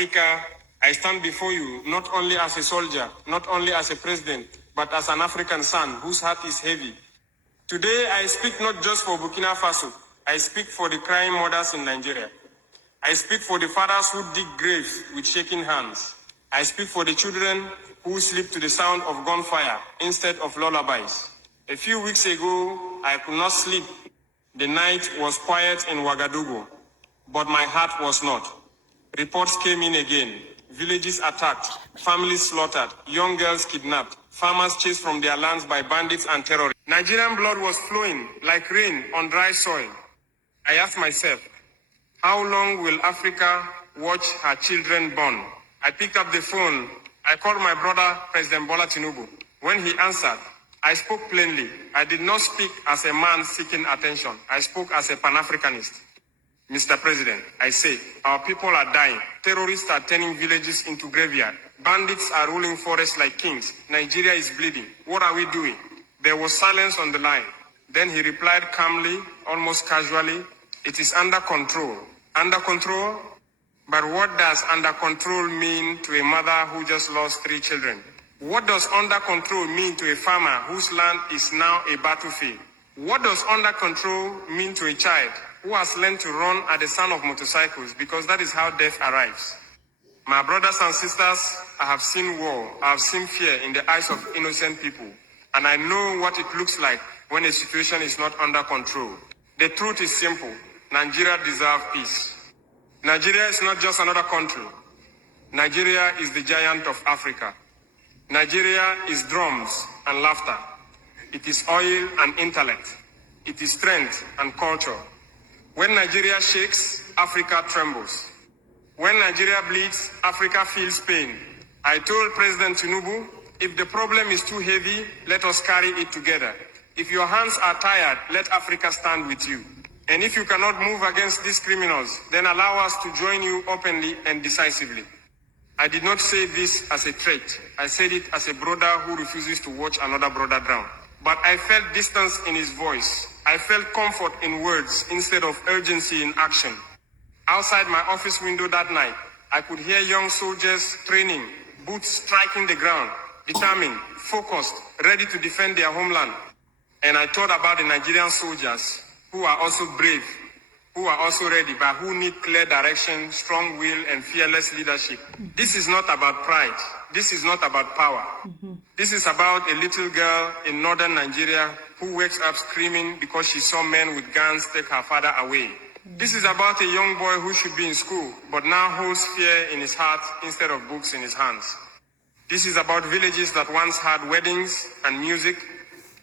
Africa, I stand before you not only as a soldier, not only as a president, but as an African son whose heart is heavy. Today, I speak not just for Burkina Faso, I speak for the crying mothers in Nigeria. I speak for the fathers who dig graves with shaking hands. I speak for the children who sleep to the sound of gunfire instead of lullabies. A few weeks ago, I could not sleep. The night was quiet in Ouagadougou, but my heart was not. Reports came in again. Villages attacked, families slaughtered, young girls kidnapped, farmers chased from their lands by bandits and terrorists. Nigerian blood was flowing like rain on dry soil. I asked myself, how long will Africa watch her children born? I picked up the phone. I called my brother, President Bola Tinubu. When he answered, I spoke plainly. I did not speak as a man seeking attention. I spoke as a Pan-Africanist. Mr. President, I say, our people are dying. Terrorists are turning villages into graveyard. Bandits are ruling forests like kings. Nigeria is bleeding. What are we doing? There was silence on the line. Then he replied calmly, almost casually, it is under control. Under control? But what does under control mean to a mother who just lost 3 children? What does under control mean to a farmer whose land is now a battlefield? What does under control mean to a child who has learned to run at the sound of motorcycles, because that is how death arrives? My brothers and sisters, I have seen war, I have seen fear in the eyes of innocent people, and I know what it looks like when a situation is not under control. The truth is simple. Nigeria deserves peace. Nigeria is not just another country. Nigeria is the giant of Africa. Nigeria is drums and laughter. It is oil and intellect. It is strength and culture. When Nigeria shakes, Africa trembles. When Nigeria bleeds, Africa feels pain. I told President Tinubu, if the problem is too heavy, let us carry it together. If your hands are tired, let Africa stand with you. And if you cannot move against these criminals, then allow us to join you openly and decisively. I did not say this as a threat. I said it as a brother who refuses to watch another brother drown. But I felt distance in his voice. I felt comfort in words instead of urgency in action. Outside my office window that night, I could hear young soldiers training, boots striking the ground, determined, focused, ready to defend their homeland. And I thought about the Nigerian soldiers who are also brave, who are also ready, but who need clear direction, strong will, and fearless leadership. This is not about pride. This is not about power. This is about a little girl in northern Nigeria who wakes up screaming because she saw men with guns take her father away. This is about a young boy who should be in school, but now holds fear in his heart instead of books in his hands. This is about villages that once had weddings and music,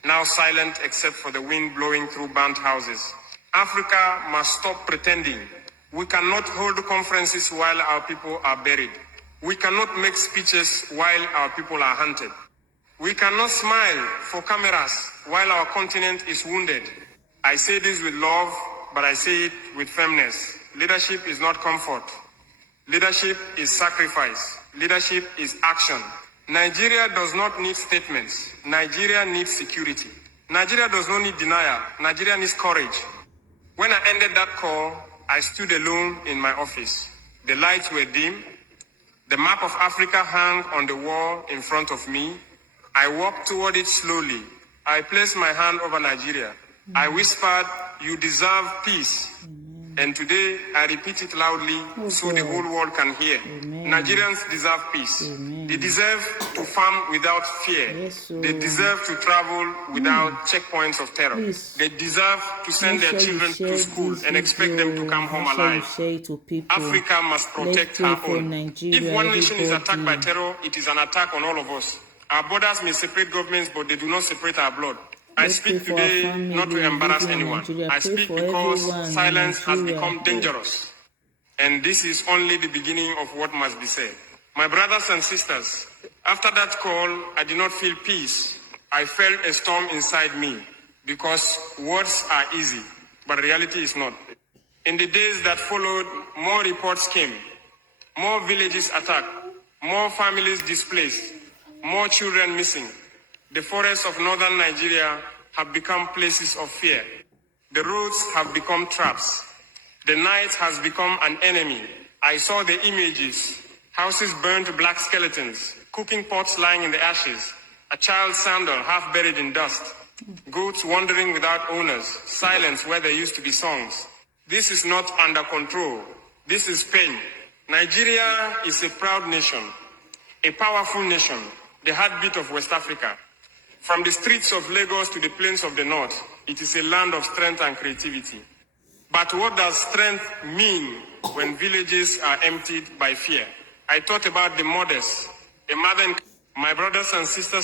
now silent except for the wind blowing through burnt houses. Africa must stop pretending. We cannot hold conferences while our people are buried. We cannot make speeches while our people are hunted. We cannot smile for cameras while our continent is wounded. I say this with love, but I say it with firmness. Leadership is not comfort. Leadership is sacrifice. Leadership is action. Nigeria does not need statements. Nigeria needs security. Nigeria does not need denial. Nigeria needs courage. When I ended that call, I stood alone in my office. The lights were dim. The map of Africa hung on the wall in front of me. I walked toward it slowly. I placed my hand over Nigeria. I whispered, you deserve peace. And today, I repeat it loudly so the whole world can hear. Nigerians deserve peace. They deserve to farm without fear. They deserve to travel without checkpoints of terror. They deserve to send their children to school and expect them to come home alive. Africa must protect her own. If one nation is attacked by terror, it is an attack on all of us. Our borders may separate governments, but they do not separate our blood. I speak today not to embarrass anyone. I speak because silence has become dangerous. And this is only the beginning of what must be said. My brothers and sisters, after that call, I did not feel peace. I felt a storm inside me because words are easy, but reality is not. In the days that followed, more reports came. More villages attacked, more families displaced, more children missing. The forests of northern Nigeria have become places of fear. The roads have become traps. The night has become an enemy. I saw the images Houses burned to black skeletons, cooking pots lying in the ashes, a child's sandal half buried in dust, goats wandering without owners, silence where there used to be songs. This is not under control. This is pain. Nigeria is a proud nation, a powerful nation, the heartbeat of West Africa. From the streets of Lagos to the plains of the north, it is a land of strength and creativity. But what does strength mean when villages are emptied by fear? I thought about the mothers, the mother, my brothers and sisters